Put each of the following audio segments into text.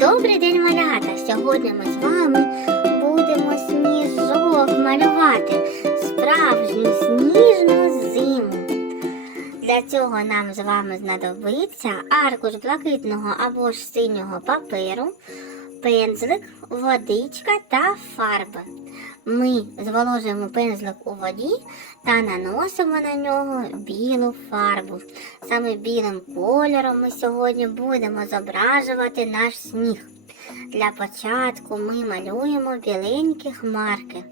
Добрий день, малята! Сьогодні ми з вами будемо сніжок малювати справжню сніжну зиму. Для цього нам з вами знадобиться аркуш блакитного або ж синього паперу, пензлик, водичка та фарби. Ми зволожуємо пензлик у воді та наносимо на нього білу фарбу. Саме білим кольором ми сьогодні будемо зображувати наш сніг. Для початку ми малюємо біленькі хмарки.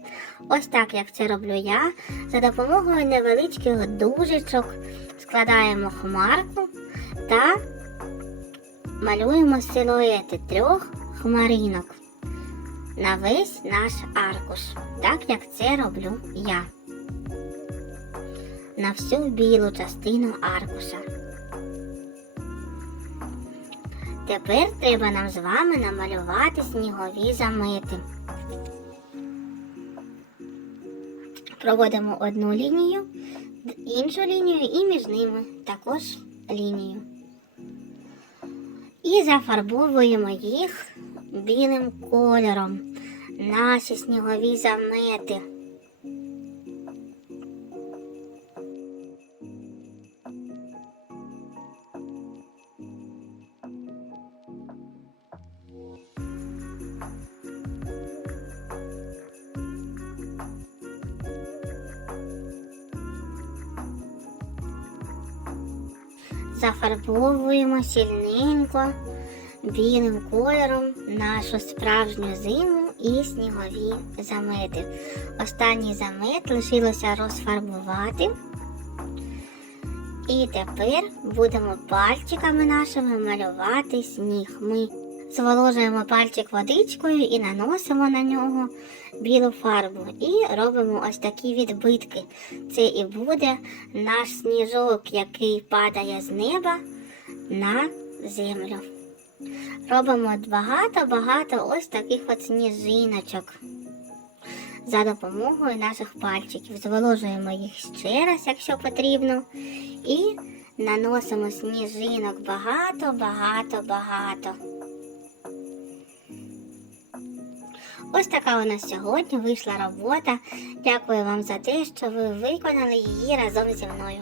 Ось так, як це роблю я, за допомогою невеличких дужечок складаємо хмарку та малюємо силуети трьох хмаринок на весь наш аркуш, так як це роблю я. На всю білу частину аркуша. Тепер треба нам з вами намалювати снігові замети. Проводимо одну лінію, іншу лінію і між ними також лінію. І зафарбовуємо їх білим кольором. Наші снігові замети. Зафарбовуємо сильненько білим кольором нашу справжню зиму і снігові замети. Останній замет лишилося розфарбувати. І тепер будемо пальчиками нашими малювати сніг. Ми зволожуємо пальчик водичкою і наносимо на нього білу фарбу. І робимо ось такі відбитки. Це і буде наш сніжок, який падає з неба на землю. Робимо багато-багато ось таких от сніжиночок. За допомогою наших пальчиків зволожуємо їх ще раз, якщо потрібно, і наносимо сніжинок багато-багато-багато. Ось така у нас сьогодні вийшла робота. Дякую вам за те, що ви виконали її разом зі мною.